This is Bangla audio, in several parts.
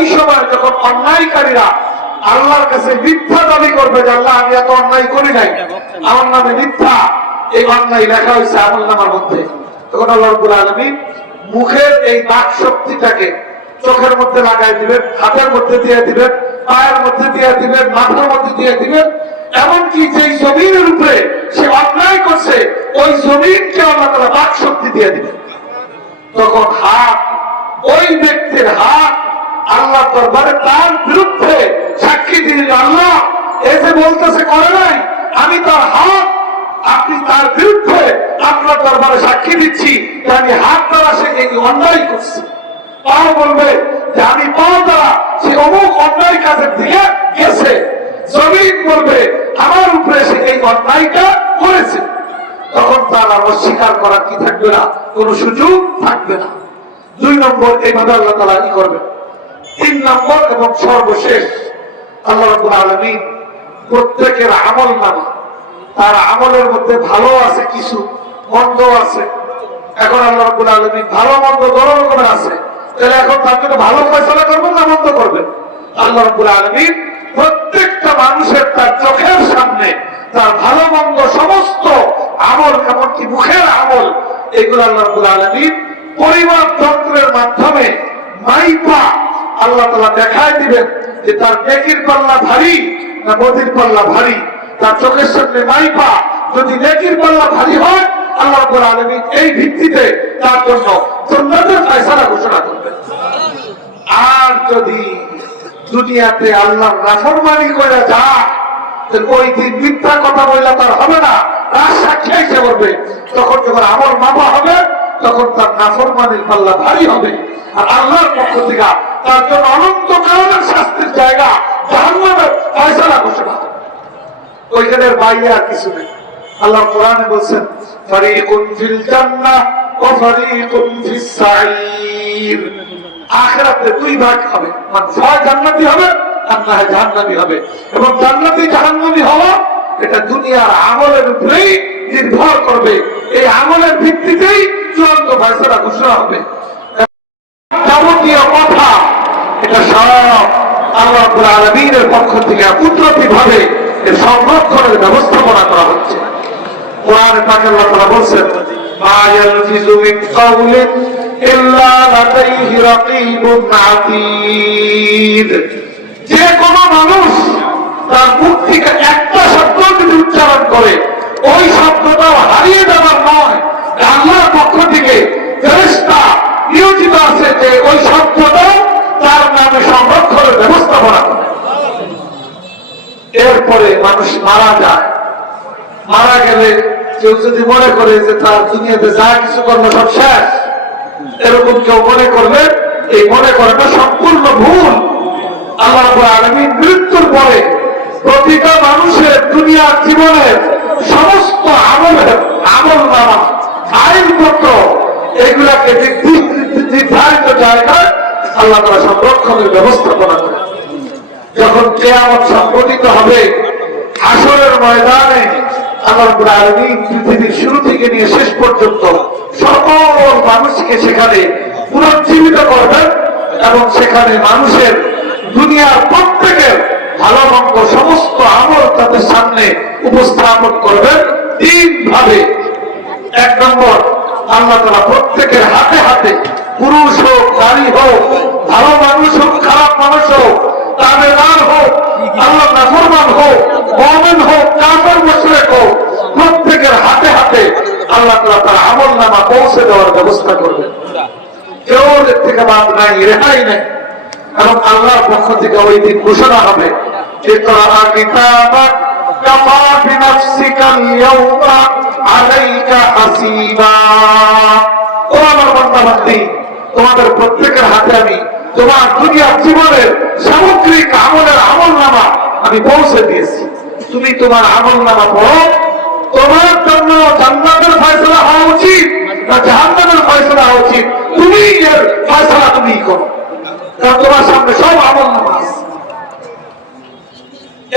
ওই সময় যখন অন্যায়কারীরা আল্লাহর কাছে মিথ্যা দাবি করবে যে আল্লাহ আমি এত অন্যায় করি নাই, আমার নামে মিথ্যা এই অন্যায় লেখা হয়েছে আমলনামার মধ্যে, তখন আল্লাহ রাব্বুল আলামিন মুখের এই বাক শক্তিটাকে চোখের মধ্যে লাগাই দিবেন, হাতের মধ্যে দিয়ে দিবেন, পায়ের মধ্যে দিয়ে দিবেন, মাথার মধ্যে দিয়ে দিবেন, এমনকি যেই জমিনের উপরে সে অন্যায় করছে ওই জমিনকে আল্লাহ তাআলা বাক শক্তি দিয়ে দিবেন। তখন হাত, ওই ব্যক্তির হাত আল্লাহ দরবারে তার বিরুদ্ধে সাক্ষী দিলেন, আল্লাহ এই যে বলতেছে করে নাই, আমি তার হাত, আপনি তার বিরুদ্ধে আপনার দরবারে সাক্ষী দিচ্ছি যে আমি হাত দ্বারা সে এই অন্যায় করছি। পাও বলবে যে আমি পাও দ্বারা সে অমুক অন্যায় কাজের দিকে গেছে। জমিন বলবে আমার উপরে সে এই অন্যায়টা করেছে। তখন তার আর অস্বীকার করার কি থাকবে না, কোন সুযোগ থাকবে না। 2 নম্বর এইভাবে আল্লাহ তাআলা কি করবেন। 3 নম্বর এবং সর্বশেষ, আল্লাহ রাব্বুল আলামিন প্রত্যেকের আমলনামা, তার আমলের মধ্যে ভালো আছে কিছু, মন্দ আছে। এখন আল্লাহ রাব্বুল আলামিন ভালো মন্দ দুটো রকমের আছে, তাহলে এখন তার জন্য ভালো ফয়সালা করবেন না মন্দ করবেন? আল্লাহ রাব্বুল আলামিন প্রত্যেকটা মানুষের তার চোখের সামনে তার ভালো মন্দ সমস্ত আমল, এমনকি মুখের আমল, এগুলো আল্লাহ রাব্বুল আলামিন পরিমাপ যন্ত্রের মাধ্যমে মাইপা আল্লাহ তাআলা দেখায় দিবেন যে তার নেকির পাল্লা ভারী না বদির পাল্লা ভারী। তার চোখের সামনে মাইপা যদি নেকির পাল্লা ভারী হয়, আল্লাহ রাব্বুল আলামিন এই ভিত্তিতে তার জন্য জান্নাতের ফয়সালা ঘোষণা করবেন। আর যদি দুনিয়াতে আল্লাহর নাফরমানি করে যায়, ওই দিন মিথ্যা কথা বললে তার হবে না, তার সাক্ষী এসে বলবে। তখন যখন আমল মাপা হবে তখন তার নাফরমানির পাল্লা ভারী হবে, আর আল্লাহর পক্ষ থেকে তার জন্য অনন্তকালের শাস্তির জায়গা জাহান্নামের ফয়সালা ঘোষণা হবে। ওইখানের বাইরে আর কিছু নেই। আল্লাহ কোরআনে বলছেন ফারিকুন ফিল জান্নাহ ওয়া ফারিকুন ফিস সাঈর। আখিরাতে 2 ভাগ হবে, মানে হয় জান্নাতি হবে আর না হয় জাহান্নামী হবে। এবং জান্নাতি জাহান্নামী হওয়া এটা দুনিয়ার আমলের উপরেই নির্ভর করবে। এই আমলের ভিত্তিতেই চূড়ান্ত ফয়সালা ঘোষণা হবে। যাবতীয় কথা এটা সব আল্লাহ রাব্বুল আলামিনের পক্ষ থেকে কুদরতিভাবে এর সংরক্ষণের ব্যবস্থাপনা করা হচ্ছে। কোরআনে পাকে আল্লাহ তাআলা বলেন মা ইয়ালফিযু মিন কাওলিন ইল্লা লাদাইহি রাকীবুন আতীদ। যে কোনো মানুষ তার মুখ থেকে একটা শব্দ যদি উচ্চারণ করে ওই শব্দটাও হারিয়ে যাবার নয়, আল্লাহর পক্ষ থেকে ফেরেশতা নিয়োজিত আছে যে ওই শব্দটাও তার নামে সংরক্ষণের ব্যবস্থাপনা করে। এরপরে মানুষ মারা যায়, মারা গেলে কেউ যদি মনে করে যে তার দুনিয়াতে যা কিছু করলো সব শেষ, এরকম কেউ মনে করলে এই মনে করাটা সম্পূর্ণ ভুল। আল্লাহ রাব্বুল আলামিন মৃত্যুর পরে প্রতিটা মানুষের দুনিয়ার জীবনের সমস্ত আমলনামা, আইনপত্র, এগুলাকে নির্ধারিত জায়গায় আল্লাহ তাআলা সংরক্ষণের ব্যবস্থাপনা করে। যখন কিয়ামত সংঘটিত হবে হাসরের ময়দানে, আল্লাহ রাব্বুল আলামিন পৃথিবীর শুরু থেকে নিয়ে শেষ পর্যন্ত সকল মানুষকে সেখানে পুনর্জীবিত করবেন এবং সেখানে মানুষের দুনিয়ার প্রত্যেকের ভালো মন্দ সমস্ত আমল তাদের সামনে উপস্থাপন করবেন 3 ভাবে। 1 নম্বর, আল্লাহ তাআলা প্রত্যেকের হাতে হাতে, পুরুষ হোক নারী হোক, ভালো মানুষ হোক খারাপ মানুষ হোক, তাবেদার হোক আল্লাহ নাফরমান হোক, মুমিন হোক কাফের মুশরিক হোক, প্রত্যেকের হাতে হাতে আল্লাহ তাআলা তার আমলনামা পৌঁছে দেওয়ার ব্যবস্থা করবেন। কেউ এর থেকে বাদ নাই, রেহাই নেই। এবং আল্লাহর পক্ষ থেকে ওই দিন ঘোষণা হবে ইকরা কিতাবাক কাফা বিনাফসিকাল ইয়াওমা আলাইকা হাসিবা। ও আমার বান্দা-বান্দী, তোমাদের প্রত্যেকের হাতে আমি তোমার দুনিয়ার জীবনের সামগ্রিক আমলের আমলনামা আমি পৌঁছে দিয়েছি। তুমি তোমার আমলনামা পড়ো, তোমার জন্য জান্নাতের ফয়সালা হওয়া উচিত না জাহান্নামের ফয়সালা হওয়া উচিত, তুমি এর ফয়সালা তুমি করো, কারণ তোমার সামনে সব আমলনামা আছে।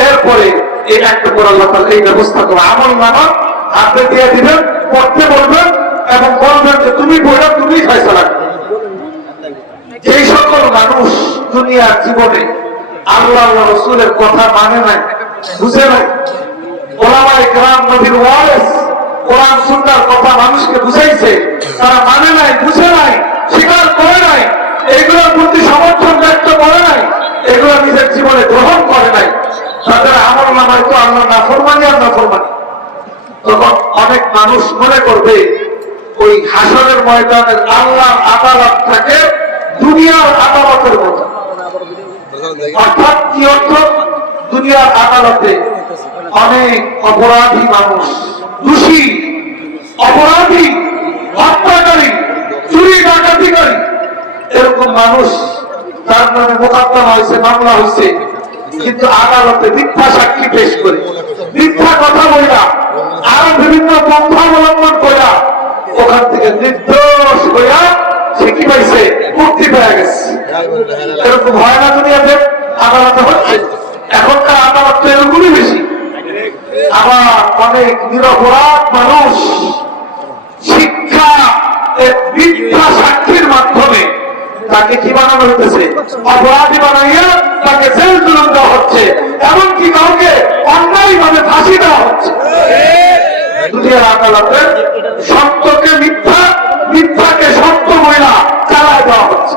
এরপরে এই একটা করে আল্লাহ তাআলা এই ব্যবস্থা করে আমলনামা হাতে দিয়ে দিবেন, পড়তে বলবেন এবং বলবেন যে তুমি পড়ো, তুমি ফয়সালা করো। যেই সকল মানুষ দুনিয়ার জীবনে আল্লাহ রসুলের কথা মানে নাই, বুঝে নাই। ওলামায়ে কেরাম নবীর ওয়ারিস কোরআন সুন্নাহর কথা মানুষকে বুঝাইছে, তারা মানে নাই, বুঝে নাই, স্বীকার করে নাই, এগুলোর প্রতি সমর্থন ব্যক্ত করে নাই, এগুলো নিজের জীবনে গ্রহণ করে নাই। তাদের আমল নামায় তো আল্লাহ নাফরমানি আর নাফরমানি। তখন অনেক মানুষ মনে করবে ওই হাসরের ময়দানের আল্লাহর আদালত থাকে দুনিয়ার আদালতের মতো। অর্থাৎ কি অর্থ? দুনিয়ার আদালতে অনেক অপরাধী মানুষ, দোষী, অপরাধী, হত্যাকারী, চুরি ডাকাতিকারী, এরকম মানুষ তার নামে মোকদ্দমা হয়েছে, মামলা হয়েছে, কিন্তু আদালতে মিথ্যা সাক্ষী পেশ করে, মিথ্যা কথা বইলা, আরো বিভিন্ন পন্থা অবলম্বন কইরা ওখান থেকে নির্দোষ হইয়া সে কি পাইছে? মুক্তি পেয়ে গেছে। এরকম হয় না দুনিয়াতে? আদালতে হচ্ছে। এখনকার আদালত তো এরকমই বেশি। আবার অনেক নিরপরাধ মানুষ শিক্ষা মিথ্যা সাক্ষীর মাধ্যমে তাকে কি বানানো হইতেছে? অপরাধী বানাইয়া তাকে জেল জুলুম দেওয়া হচ্ছে, এমনকি কাউকে অন্যায় ভাবে ফাঁসি দেওয়া হচ্ছে। দুনিয়ার আদালতে সত্যকে মিথ্যা, মিথ্যাকে সত্য বইলা চালায় দেওয়া হচ্ছে।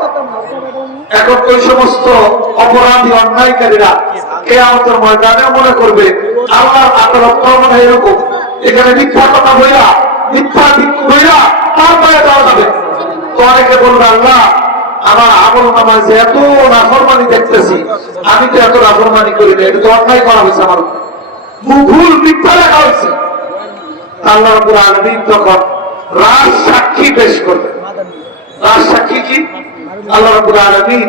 এখন ওই সমস্ত অপরাধী অন্যায়কারীরা কিয়ামতের ময়দানে মনে করবে আল্লাহর আদালত মনে এরকম, এখানে মিথ্যা কথা বইলা, মিথ্যা বইলা তার পায়ে দেওয়া যাবে। তো অনেকে বলবে আল্লাহ আমার আমল নামায় যে এত নাফরমানি দেখতেছি, আমি তো এত নাফরমানি করি না, এটা তো অন্যায় করা হয়েছে আমার উপর, ভুল মিথ্যা লেখা হয়েছে। আল্লাহ রাব্বুল আলামিন তখন রাজ সাক্ষী পেশ করবেন। রাজ সাক্ষী কি? আল্লাহ রাব্বুল আলামিন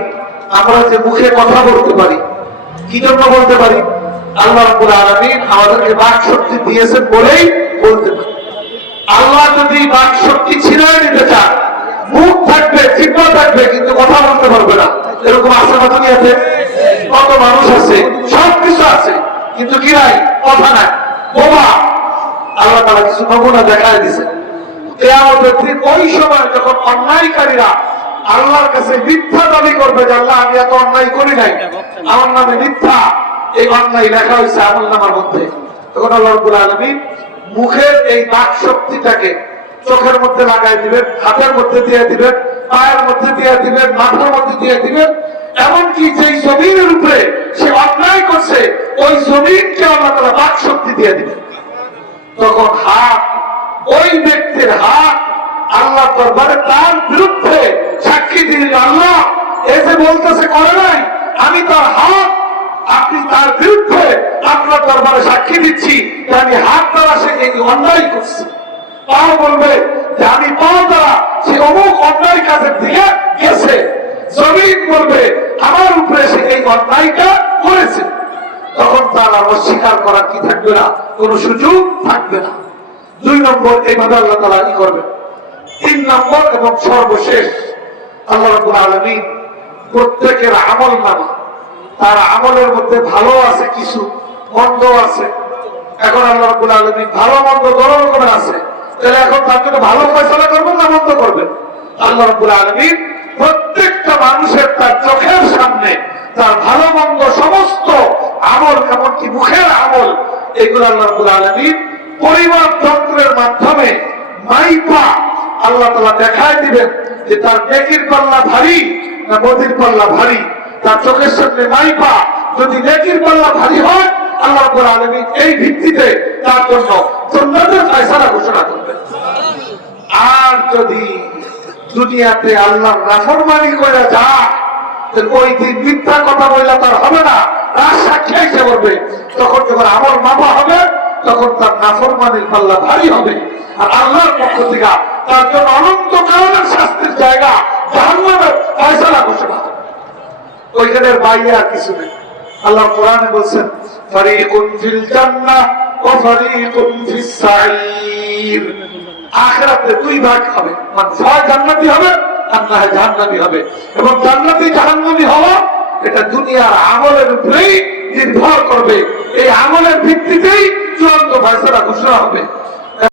আমরা যে মুখে কথা বলতে পারি, কি জন্য বলতে পারি? আল্লাহ রাব্বুল আলামিন আমাদেরকে বাক শক্তি দিয়েছেন বলেই বলতে পারি। আল্লাহ যদি বাক শক্তি ছিনিয়ে নিতে চান, মুখ থাকবে, জিহ্বা থাকবে, কিন্তু কথা বলতে পারবে না, এরকম আছে না দুনিয়াতে? কত মানুষ আছে, সবকিছু আছে, কিন্তু কি নাই? কথা নাই, বোমা। আল্লাহ তাআলা কিছু নমুনা দেখায় দিয়েছে। কিয়ামতের দিন ওই সময় যখন অন্যায়কারীরা আল্লাহর কাছে মিথ্যা দাবি করবে যে আল্লাহ আমি এত অন্যায় করি নাই, আমার নামে মিথ্যা এই অন্যায় লেখা হয়েছে আমলনামার মধ্যে, তখন আল্লাহ রাব্বুল আলামিন মুখের এই বাক শক্তিটাকে চোখের মধ্যে লাগাই দিবেন, হাতের মধ্যে দিয়ে দিবেন, পায়ের মধ্যে দিয়ে দিবেন, মাথার মধ্যে দিয়ে দিবেন, এমনকি যেই জমিনের উপরে সে অন্যায় করছে ওই জমিনকে আল্লাহ তাআলা বাক শক্তি দিয়ে দিবেন। তখন হাত, ওই ব্যক্তির হাত আল্লাহ দরবারে তার বিরুদ্ধে সাক্ষী দিলেন, আল্লাহ এই যে বলতেছে করে নাই, আমি তার হাত, আপনি তার বিরুদ্ধে আপনার দরবারে সাক্ষী দিচ্ছি যে আমি হাত দ্বারা সে এই অন্যায় করছি। পাও বলবে যে আমি পাও দ্বারা সে অমুক অন্যায় কাজের দিকে গেছে। জমিন বলবে আমার উপরে সে এই অন্যায়টা করেছে। তখন তার অস্বীকার করার কি থাকবে না, কোন সুযোগ থাকবে না। 2 নম্বর এইভাবে আল্লাহ তাআলা কি করবেন। 3 নম্বর এবং সর্বশেষ, আল্লাহ রাব্বুল আলামিন প্রত্যেকের আমল নামা, তার আমলের মধ্যে ভালো আছে কিছু, মন্দ আছে। এখন আল্লাহ রাব্বুল আলামিন ভালো মন্দ দুই রকমের আছে, তাহলে এখন তার জন্য ভালো ফয়সালা করবেন না মন্দ করবেন? আল্লাহ রাব্বুল আলামিন প্রত্যেকটা মানুষের তার চোখের সামনে তার ভালো মন্দ সমস্ত আমল, এমনকি মুখের আমল, এগুলো আল্লাহ রাব্বুল আলামিন পরিমাপ যন্ত্রের মাধ্যমে মাইপা আল্লাহ তাআলা দেখায় দিবেন যে তার নেকির পাল্লা ভারী না বদির পাল্লা ভারী। তার চোখের সামনে মাইপা যদি নেকির পাল্লা ভারী হয়, আল্লাহ রাব্বুল আলামিন এই ভিত্তিতে তার জন্য জান্নাতের ফয়সালা ঘোষণা করবেন। আর যদি দুনিয়াতে আল্লাহর নাফরমানি করে যায়, তাহলে ওই দিন মিথ্যা কথা বললে তার হবে না, রাজ সাক্ষী এসে বলবে। তখন যখন আমল মাপা হবে, তখন তার নাফরমানির পাল্লা ভারী হবে, আর আল্লাহর পক্ষ থেকে তার জন্য অনন্তকালের শাস্তির জায়গা জাহান্নামের ফয়সালা ঘোষণা হবে। ওইখানের বাইরে আর কিছু নেই। আল্লাহ কোরআনে বলছেন ফারিকুন ফিল জান্নাহ ওয়া ফারিকুন ফিস সাঈর। আখিরাতে 2 ভাগ হবে, মানে হয় জান্নাতি হবে আর না হয় জাহান্নামী হবে। এবং জান্নাতি জাহান্নামী হওয়া এটা দুনিয়ার আমলের উপরেই নির্ভর করবে। এই আমলের ভিত্তিতেই চূড়ান্ত ফয়সালা ঘোষণা হবে।